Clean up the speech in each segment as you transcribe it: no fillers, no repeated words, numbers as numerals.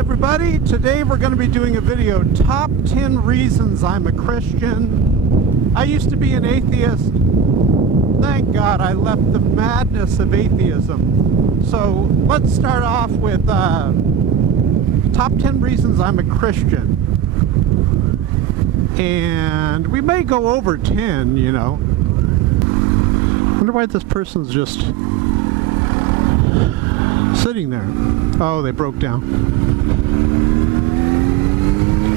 everybody, today we're going to be doing a video, top 10 reasons I'm a Christian. I used to be an atheist. Thank God I left the madness of atheism. So let's start off with top 10 reasons I'm a Christian. And we may go over 10, you know. I wonder why this person's just sitting there. Oh, they broke down.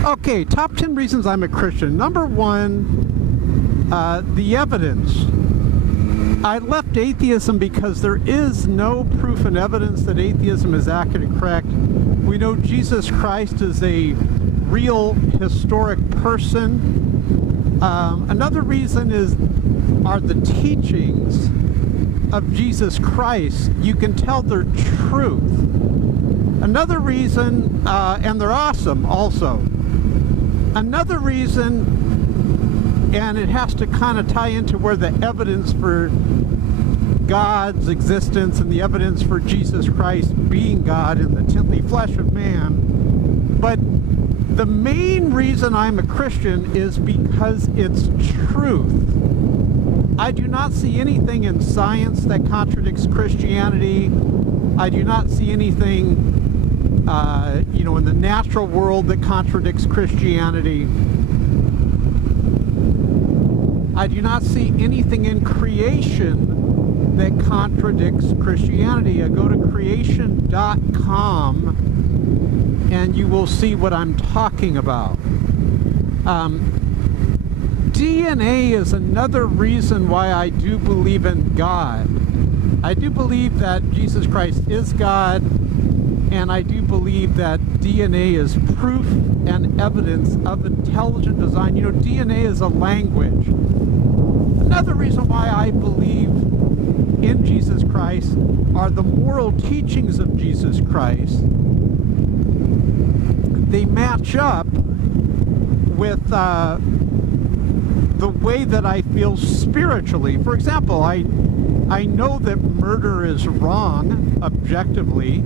Okay, top 10 reasons I'm a Christian. Number one, the evidence. I left atheism because there is no proof and evidence that atheism is accurate and correct. We know Jesus Christ is a real historic person. Another reason are the teachings of Jesus Christ. You can tell their truth. Another reason, and they're awesome also. Another reason, and it has to kind of tie into where the evidence for God's existence and the evidence for Jesus Christ being God in the flesh of man. But the main reason I'm a Christian is because it's truth. I do not see anything in science that contradicts Christianity. I do not see anything in the natural world that contradicts Christianity. I do not see anything in creation that contradicts Christianity. I go to creation.com and you will see what I'm talking about. DNA is another reason why I do believe in God. I do believe that Jesus Christ is God, and I do believe that DNA is proof and evidence of intelligent design. You know, DNA is a language. Another reason why I believe in Jesus Christ are the moral teachings of Jesus Christ. They match up with the way that I feel spiritually. For example, I know that murder is wrong objectively,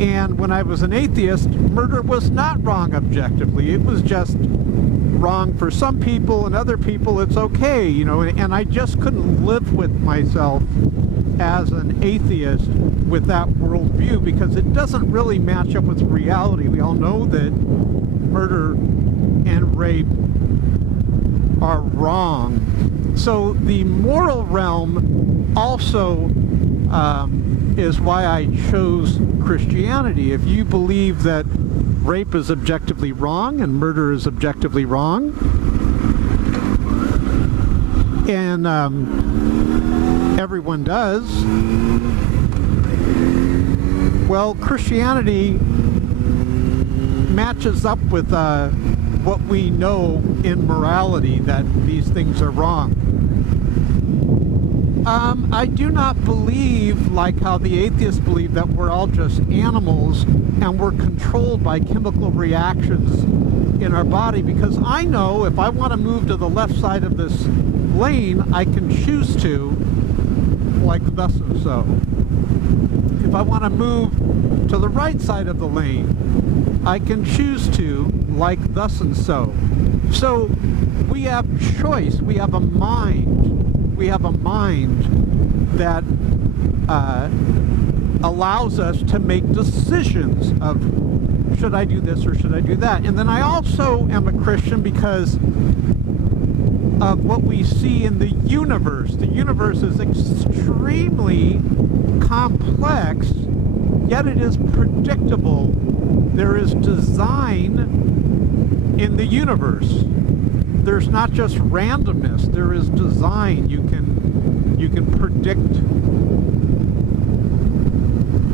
and when I was an atheist, murder was not wrong objectively. It was just wrong for some people, and other people it's okay, you know, and I just couldn't live with myself as an atheist with that worldview because it doesn't really match up with reality. We all know that murder and rape are wrong. So the moral realm also is why I chose Christianity. If you believe that rape is objectively wrong and murder is objectively wrong, and everyone does, well, Christianity matches up with what we know in morality, that these things are wrong. I do not believe, like how the atheists believe, that we're all just animals and we're controlled by chemical reactions in our body, because I know if I want to move to the left side of this lane, I can choose to, like thus and so. If I want to move to the right side of the lane, I can choose to, like thus and so. So we have choice, we have a mind. We have a mind that allows us to make decisions of should I do this or should I do that. And then I also am a Christian because of what we see in the universe. The universe is extremely complex, yet it is predictable. There is design in the universe. There's not just randomness, there is design. You can predict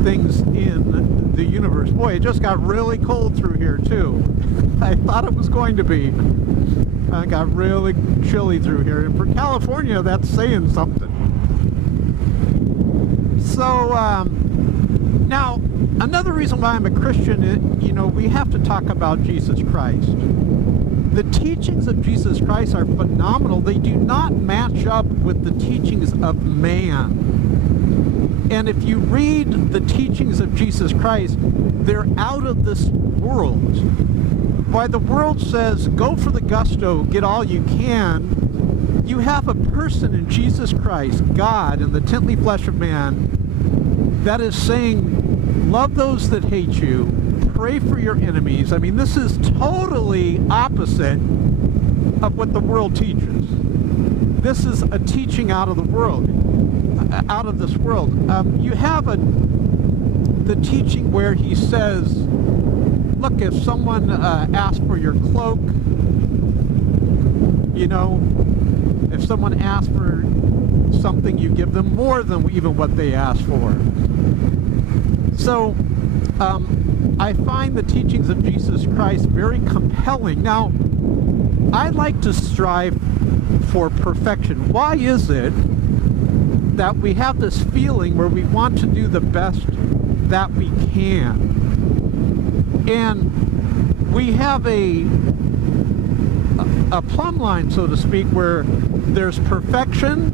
things in the universe. Boy, it just got really cold through here too. I thought it was going to be. It got really chilly through here. And for California, that's saying something. So, now, another reason why I'm a Christian, we have to talk about Jesus Christ. The teachings of Jesus Christ are phenomenal. They do not match up with the teachings of man. And if you read the teachings of Jesus Christ, they're out of this world. Why the world says, go for the gusto, get all you can, you have a person in Jesus Christ, God, in the tintly flesh of man, that is saying, love those that hate you, pray for your enemies. I mean, this is totally opposite of what the world teaches. This is a teaching out of the world, out of this world. You have the teaching where he says, look, if someone asks for your cloak, you know, if someone asks for something, you give them more than even what they ask for. So, I find the teachings of Jesus Christ very compelling. Now, I like to strive for perfection. Why is it that we have this feeling where we want to do the best that we can? And we have a plumb line, so to speak, where there's perfection,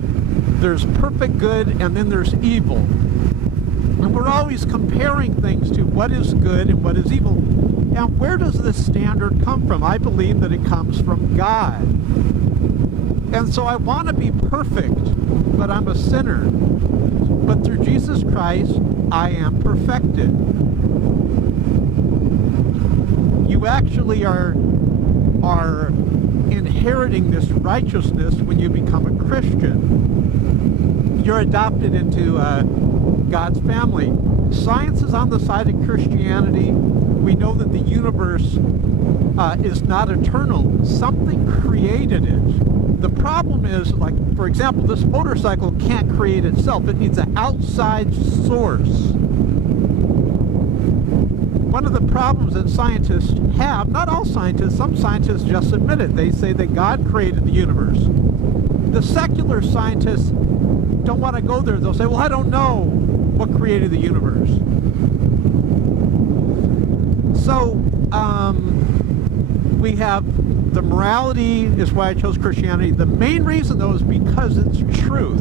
there's perfect good, and then there's evil. And we're always comparing things to what is good and what is evil. And where does this standard come from? I believe that it comes from God. And so I want to be perfect, but I'm a sinner. But through Jesus Christ, I am perfected. You actually are inheriting this righteousness when you become a Christian. You're adopted into God's family. Science is on the side of Christianity. We know that the universe is not eternal. Something created it. The problem is, like, for example, this motorcycle can't create itself. It needs an outside source. One of the problems that scientists have, not all scientists, some scientists just admit it. They say that God created the universe. The secular scientists don't want to go there. They'll say, well, I don't know what created the universe. So, we have the morality is why I chose Christianity. The main reason, though, is because it's truth.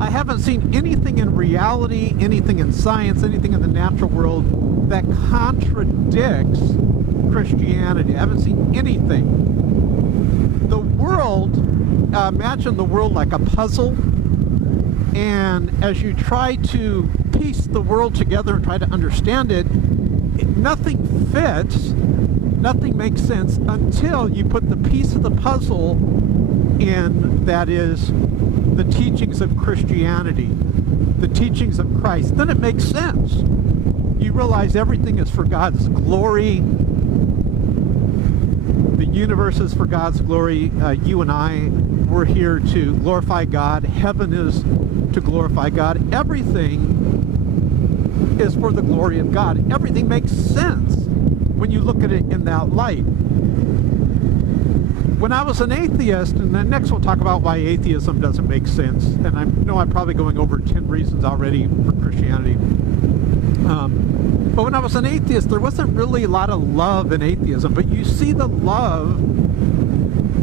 I haven't seen anything in reality, anything in science, anything in the natural world that contradicts Christianity. I haven't seen anything. The world, imagine the world like a puzzle, and as you try to piece the world together and try to understand it, nothing fits, nothing makes sense until you put the piece of the puzzle in that is the teachings of Christianity, the teachings of Christ. Then it makes sense. You realize everything is for God's glory. The universe is for God's glory. You and I, we're here to glorify God. Heaven is to glorify God. Everything is for the glory of God. Everything makes sense when you look at it in that light. When I was an atheist, and then next we'll talk about why atheism doesn't make sense, and I know I'm probably going over 10 reasons already for Christianity. But when I was an atheist, there wasn't really a lot of love in atheism, but you see the love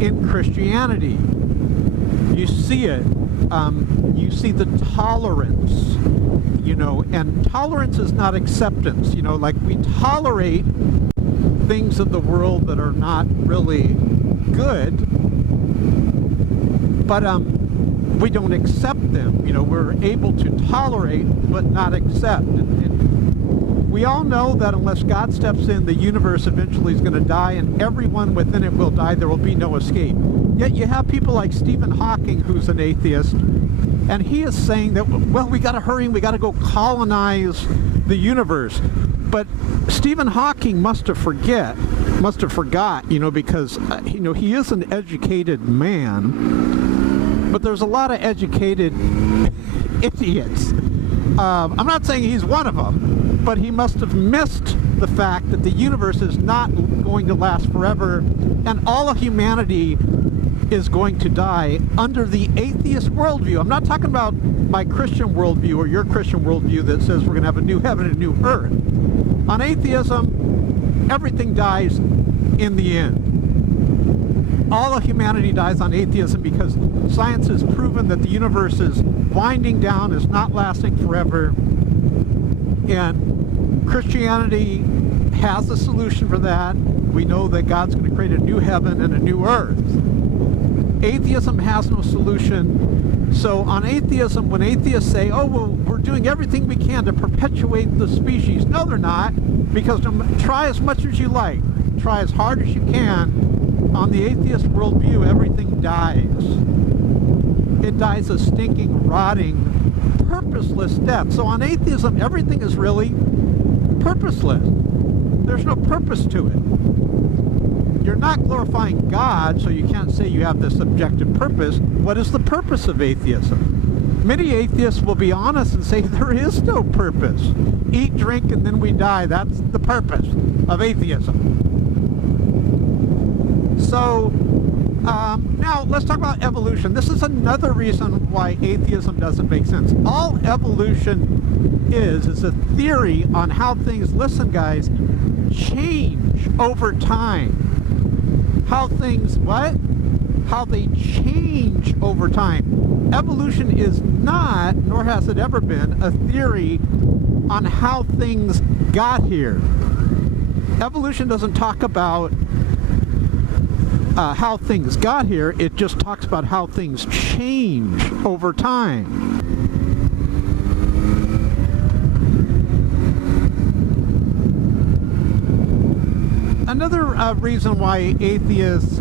in Christianity. You see it. You see the tolerance, you know, and tolerance is not acceptance, you know, like we tolerate things in the world that are not really good, but we don't accept them. You know, we're able to tolerate but not accept. And we all know that unless God steps in, the universe eventually is going to die, and everyone within it will die. There will be no escape. Yet you have people like Stephen Hawking, who's an atheist, and he is saying that, well, we got to hurry and we got to go colonize the universe. But Stephen Hawking must have forgot, you know, because, you know, he is an educated man, but there's a lot of educated idiots. I'm not saying he's one of them, but he must have missed the fact that the universe is not going to last forever, and all of humanity is going to die under the atheist worldview. I'm not talking about my Christian worldview or your Christian worldview that says we're going to have a new heaven and a new earth. On atheism, everything dies in the end. All of humanity dies on atheism because science has proven that the universe is winding down, it's not lasting forever, and Christianity has a solution for that. We know that God's going to create a new heaven and a new earth. Atheism has no solution. So on atheism, when atheists say, oh, well, we're doing everything we can to perpetuate the species. No, they're not, because try as much as you like, try as hard as you can. On the atheist worldview, everything dies. It dies a stinking, rotting, purposeless death. So on atheism, everything is really purposeless. There's no purpose to it. You're not glorifying God, so you can't say you have this objective purpose. What is the purpose of atheism? Many atheists will be honest and say there is no purpose. Eat, drink, and then we die. That's the purpose of atheism. So, now let's talk about evolution. This is another reason why atheism doesn't make sense. All evolution is a theory on how things, listen guys, change over time. How things, what? How they change over time. Evolution is not, nor has it ever been, a theory on how things got here. Evolution doesn't talk about how things got here, it just talks about how things change over time. Another reason why atheists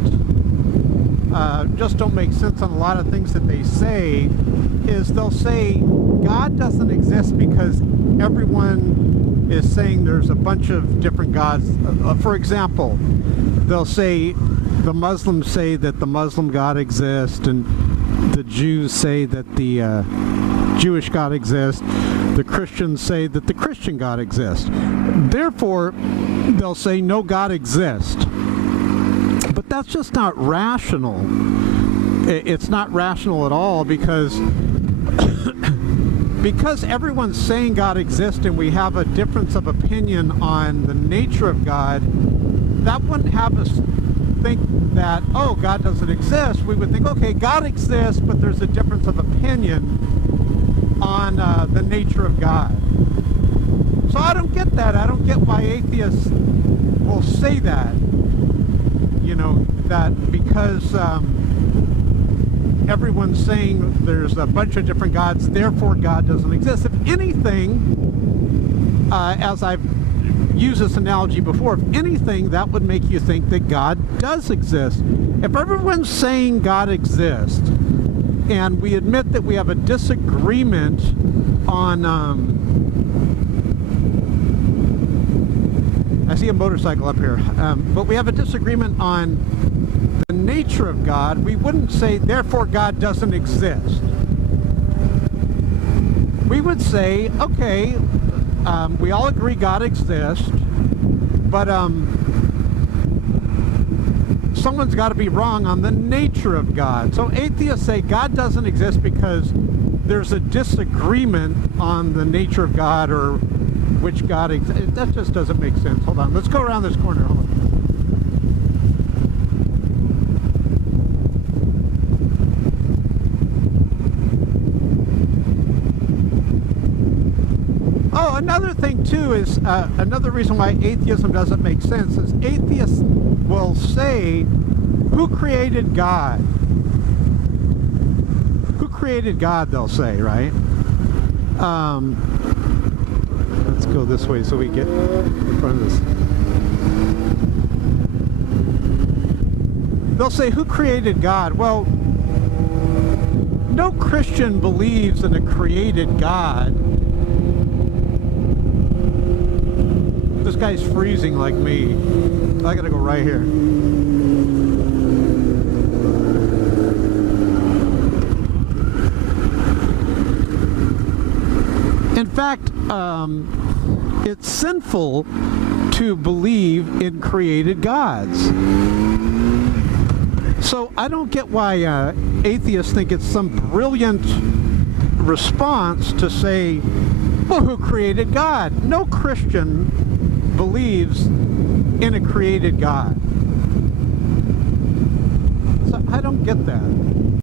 just don't make sense on a lot of things that they say is they'll say God doesn't exist because everyone is saying there's a bunch of different gods. For example, they'll say the Muslims say that the Muslim God exists, and the Jews say that the Jewish God exists. The Christians say that the Christian God exists. Therefore, they'll say no God exists. But that's just not rational. It's not rational at all because everyone's saying God exists and we have a difference of opinion on the nature of God, that wouldn't have us think that, oh, God doesn't exist. We would think, okay, God exists, but there's a difference of opinion on the nature of God. So I don't get that. I don't get why atheists will say that. You know, that because everyone's saying there's a bunch of different gods, therefore God doesn't exist. If anything, as I've used this analogy before, if anything, that would make you think that God does exist. If everyone's saying God exists, and we admit that we have a disagreement on, I see a motorcycle up here, but we have a disagreement on the nature of God, we wouldn't say, therefore God doesn't exist. We would say, okay, we all agree God exists, but someone's got to be wrong on the nature of God. So atheists say God doesn't exist because there's a disagreement on the nature of God or which God exists. That just doesn't make sense. Hold on. Let's go around this corner. Hold on. Oh, another thing too is, another reason why atheism doesn't make sense is atheists will say, who created God? Who created God, they'll say, right? Let's go this way so we get in front of this. They'll say, who created God? Well, no Christian believes in a created God. This guy's freezing like me. I gotta go right here. In fact, it's sinful to believe in created gods. So I don't get why atheists think it's some brilliant response to say, well, who created God? No Christian believes in a created God. So I don't get that.